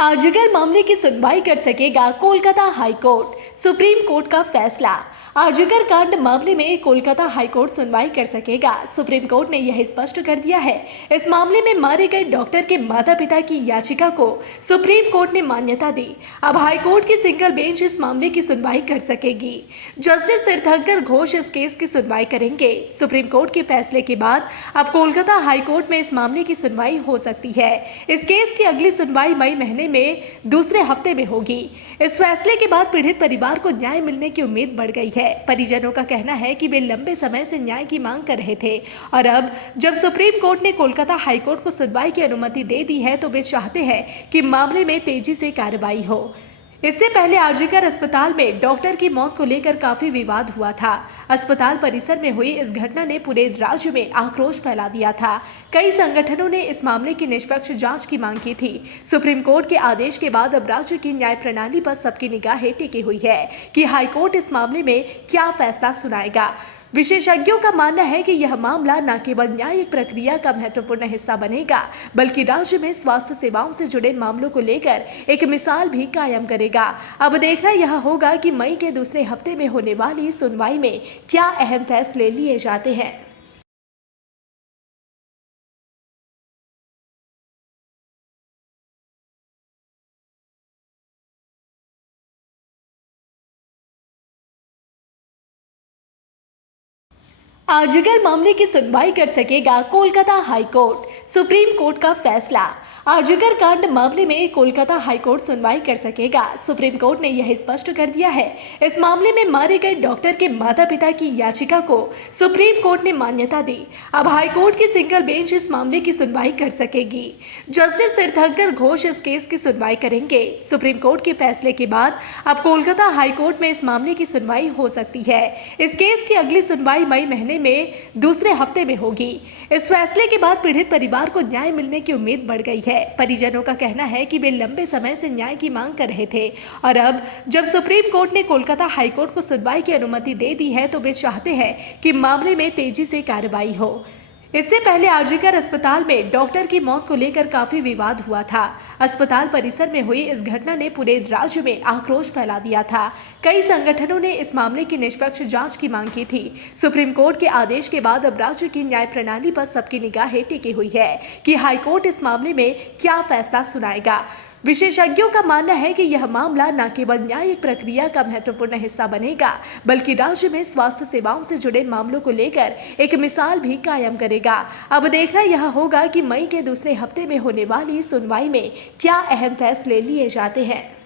आरजीकर मामले की सुनवाई कर सकेगा Kolkata high court. Supreme court का फैसला। आरजीकर कांड मामले में कोलकाता हाई कोर्ट सुनवाई कर सकेगा। सुप्रीम कोर्ट ने यह स्पष्ट कर दिया है। इस मामले में मारे गए डॉक्टर के माता पिता की याचिका को सुप्रीम कोर्ट ने मान्यता दी। अब हाई कोर्ट की सिंगल बेंच इस मामले की सुनवाई कर सकेगी। जस्टिस तीर्थंकर घोष इस केस की सुनवाई करेंगे। सुप्रीम कोर्ट के फैसले के बाद अब कोलकाता हाई कोर्ट में इस मामले की सुनवाई हो सकती है। इस केस की अगली सुनवाई मई महीने में दूसरे हफ्ते में होगी। इस फैसले के बाद पीड़ित परिवार को न्याय मिलने की उम्मीद बढ़ गई है। परिजनों का कहना है कि वे लंबे समय से न्याय की मांग कर रहे थे और अब जब सुप्रीम कोर्ट ने कोलकाता हाई कोर्ट को सुनवाई की अनुमति दे दी है तो वे चाहते हैं कि मामले में तेजी से कार्रवाई हो। इससे पहले आरजीकर अस्पताल में डॉक्टर की मौत को लेकर काफी विवाद हुआ था। अस्पताल परिसर में हुई इस घटना ने पूरे राज्य में आक्रोश फैला दिया था। कई संगठनों ने इस मामले की निष्पक्ष जांच की मांग की थी। सुप्रीम कोर्ट के आदेश के बाद अब राज्य की न्याय प्रणाली पर सबकी निगाहें टिकी हुई है कि हाईकोर्ट इस मामले में क्या फैसला सुनाएगा। विशेषज्ञों का मानना है कि यह मामला न केवल न्यायिक प्रक्रिया का महत्वपूर्ण हिस्सा बनेगा बल्कि राज्य में स्वास्थ्य सेवाओं से जुड़े मामलों को लेकर एक मिसाल भी कायम करेगा। अब देखना यह होगा कि मई के दूसरे हफ्ते में होने वाली सुनवाई में क्या अहम फैसले लिए जाते हैं। आरजीकर मामले की सुनवाई कर सकेगा Kolkata high court. Supreme court का फैसला। आरजीकर कांड मामले में कोलकाता हाई कोर्ट सुनवाई कर सकेगा। सुप्रीम कोर्ट ने यह स्पष्ट कर दिया है। इस मामले में मारे गए डॉक्टर के माता पिता की याचिका को सुप्रीम कोर्ट ने मान्यता दी। अब हाई कोर्ट की सिंगल बेंच इस मामले की सुनवाई कर सकेगी। जस्टिस तीर्थंकर घोष इस केस की सुनवाई करेंगे। सुप्रीम कोर्ट के फैसले के बाद अब कोलकाता हाई कोर्ट में इस मामले की सुनवाई हो सकती है। इस केस की अगली सुनवाई मई महीने में दूसरे हफ्ते में होगी। इस फैसले के बाद पीड़ित परिवार को न्याय मिलने की उम्मीद बढ़ गई है। परिजनों का कहना है कि वे लंबे समय से न्याय की मांग कर रहे थे और अब जब सुप्रीम कोर्ट ने कोलकाता हाई कोर्ट को सुनवाई की अनुमति दे दी है तो वे चाहते हैं कि मामले में तेजी से कार्रवाई हो। इससे पहले आरजीकर अस्पताल में डॉक्टर की मौत को लेकर काफी विवाद हुआ था। अस्पताल परिसर में हुई इस घटना ने पूरे राज्य में आक्रोश फैला दिया था। कई संगठनों ने इस मामले की निष्पक्ष जांच की मांग की थी। सुप्रीम कोर्ट के आदेश के बाद अब राज्य की न्याय प्रणाली पर सबकी निगाहें टिकी हुई है कि हाईकोर्ट इस मामले में क्या फैसला सुनाएगा। विशेषज्ञों का मानना है कि यह मामला न केवल न्यायिक प्रक्रिया का महत्वपूर्ण हिस्सा बनेगा बल्कि राज्य में स्वास्थ्य सेवाओं से जुड़े मामलों को लेकर एक मिसाल भी कायम करेगा। अब देखना यह होगा कि मई के दूसरे हफ्ते में होने वाली सुनवाई में क्या अहम फैसले लिए जाते हैं।